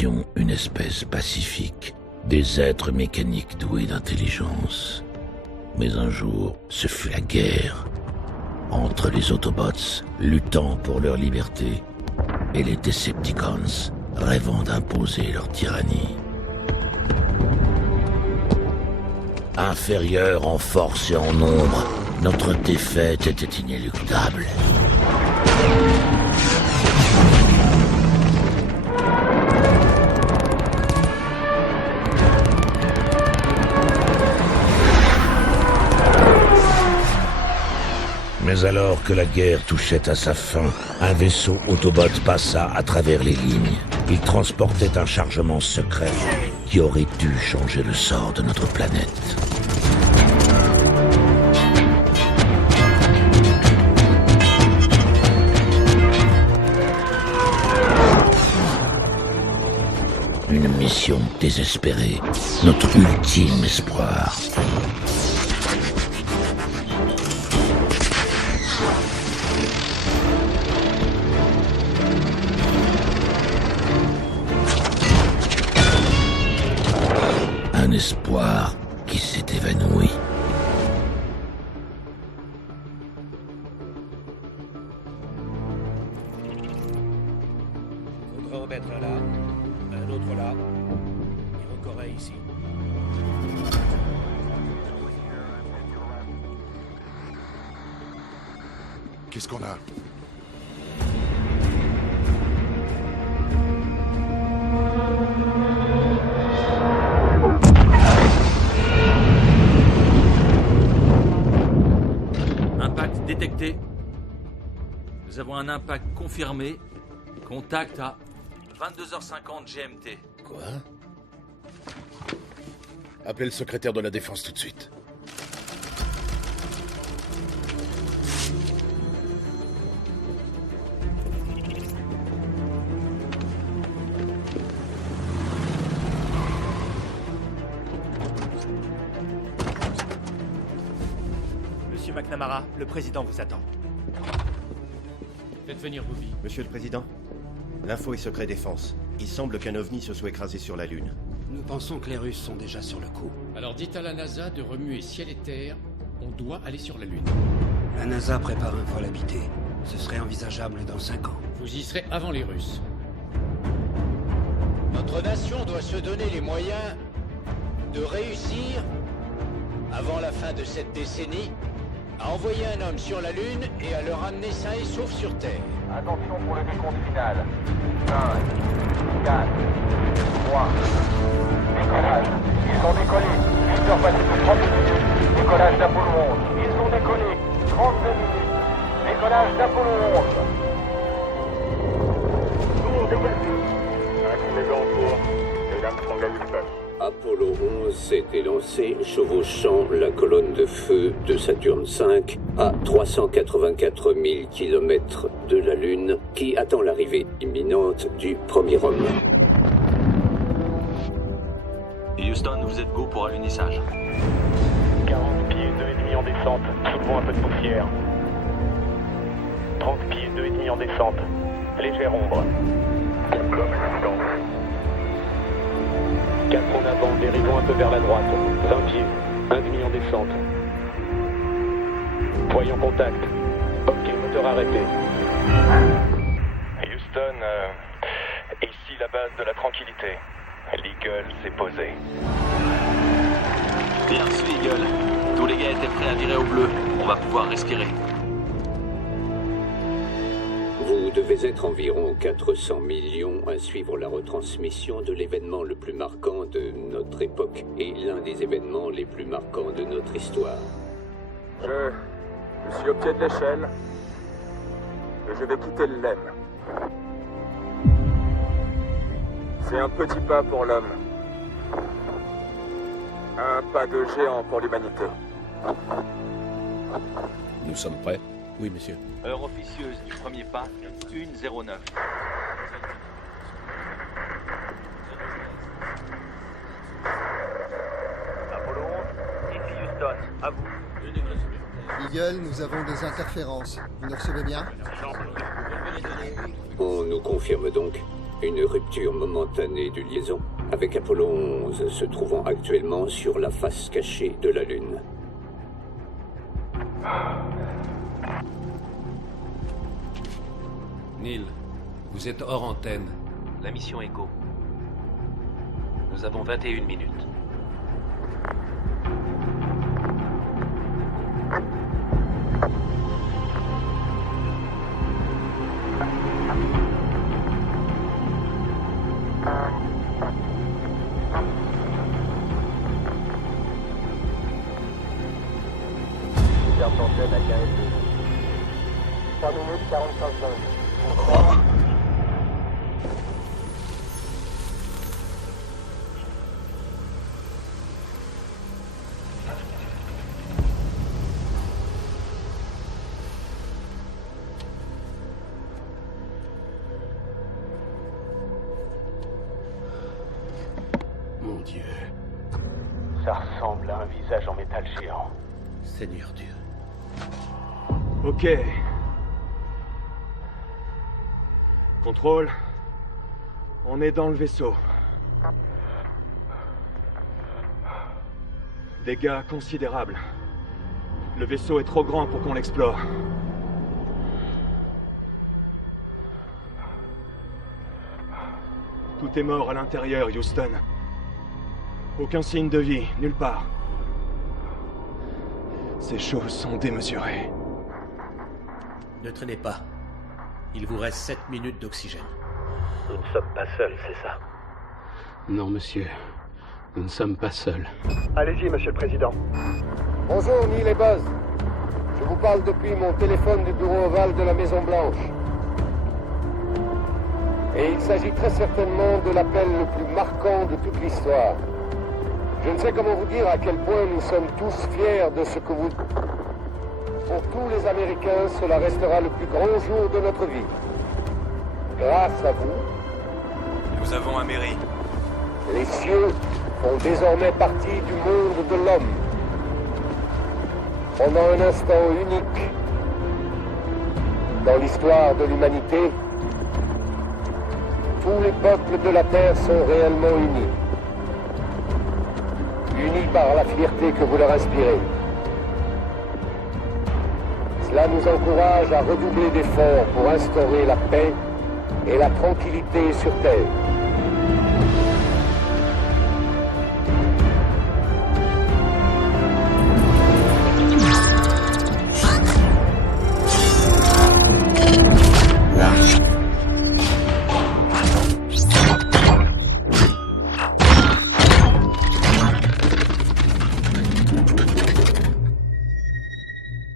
étions une espèce pacifique, des êtres mécaniques doués d'intelligence. Mais un jour, ce fut la guerre entre les Autobots luttant pour leur liberté et les Decepticons rêvant d'imposer leur tyrannie. Inférieurs en force et en nombre, notre défaite était inéluctable. Mais alors que la guerre touchait à sa fin, un vaisseau Autobot passa à travers les lignes. Il transportait un chargement secret qui aurait dû changer le sort de notre planète. Une mission désespérée, notre ultime espoir. Un espoir qui s'est évanoui. Faudra en mettre un là, un autre là, et encore un ici. Qu'est-ce qu'on a? Impact détecté. Nous avons un impact confirmé. Contact à 22h50 GMT. Quoi? Appelez le secrétaire de la Défense tout de suite. Monsieur McNamara, le président vous attend. Faites venir Bobby. Monsieur le Président, l'info est secret défense. Il semble qu'un ovni se soit écrasé sur la Lune. Nous pensons que les Russes sont déjà sur le coup. Alors dites à la NASA de remuer ciel et terre. On doit aller sur la Lune. La NASA prépare un vol habité. Ce serait envisageable dans 5 ans. Vous y serez avant les Russes. Notre nation doit se donner les moyens de réussir, avant la fin de cette décennie, à envoyer un homme sur la Lune et à le ramener sain et sauf sur Terre. Attention pour le décompte final. 5, 4, 3, décollage. Ils ont décollé. 8 heures passées de 30 minutes. Décollage d'Apollo 11. Ils ont décollé. 32 minutes. Décollage d'Apollo 11. Nous, dégagez. Accélérez en cours. Mesdames, Armstrong à Houston. Apollo 11 s'était lancé, chevauchant la colonne de feu de Saturne V à 384 000 km de la Lune, qui attend l'arrivée imminente du premier homme. Houston, vous êtes go pour alunissage. 40 pieds, 2,5 en descente. Soulevons un peu de poussière. 30 pieds, 2,5 en descente. Légère ombre. Comme l'instant. 4 en avant, dérivons un peu vers la droite. 20 pieds, 1,5 en descente. Voyons contact. Ok, moteur arrêté. Houston, ici la base de la tranquillité. L'Eagle s'est posé. Bien reçu, Eagle. Tous les gars étaient prêts à virer au bleu. On va pouvoir respirer. Vous devez être environ 400 millions à suivre la retransmission de l'événement le plus marquant de notre époque et l'un des événements les plus marquants de notre histoire. Je suis au pied de l'échelle et je vais quitter le LEM. C'est un petit pas pour l'homme. Un pas de géant pour l'humanité. Nous sommes prêts? Oui, monsieur. Heure officieuse du premier pas, 1:09. Apollo 11, ici Houston, à vous. Eagle, nous avons des interférences. Vous nous recevez bien? On nous confirme donc. une rupture momentanée de liaison, avec Apollo 11 se trouvant actuellement sur la face cachée de la Lune. Neil, vous êtes hors antenne. La mission est go. Nous avons 21 minutes. Garde d'antenne à 15 3 minutes 45 secondes. Mon Dieu. Ça ressemble à un visage en métal géant. Seigneur Dieu. Ok. Contrôle. On est dans le vaisseau. Dégâts considérables. Le vaisseau est trop grand pour qu'on l'explore. Tout est mort à l'intérieur, Houston. Aucun signe de vie, nulle part. Ces choses sont démesurées. Ne traînez pas. Il vous reste 7 minutes d'oxygène. Nous ne sommes pas seuls, c'est ça? Non, monsieur. Nous ne sommes pas seuls. Allez-y, monsieur le président. Bonjour, Neil et Buzz. Je vous parle depuis mon téléphone du bureau ovale de la Maison-Blanche. Et il s'agit très certainement de l'appel le plus marquant de toute l'histoire. Je ne sais comment vous dire à quel point nous sommes tous fiers de ce que vous... Pour tous les Américains, cela restera le plus grand jour de notre vie. Grâce à vous, Nous avons un mairie. les cieux font désormais partie du monde de l'homme. Pendant un instant unique dans l'histoire de l'humanité, tous les peuples de la Terre sont réellement unis. Unis par la fierté que vous leur inspirez. Cela nous encourage à redoubler d'efforts pour instaurer la paix et la tranquillité sur Terre.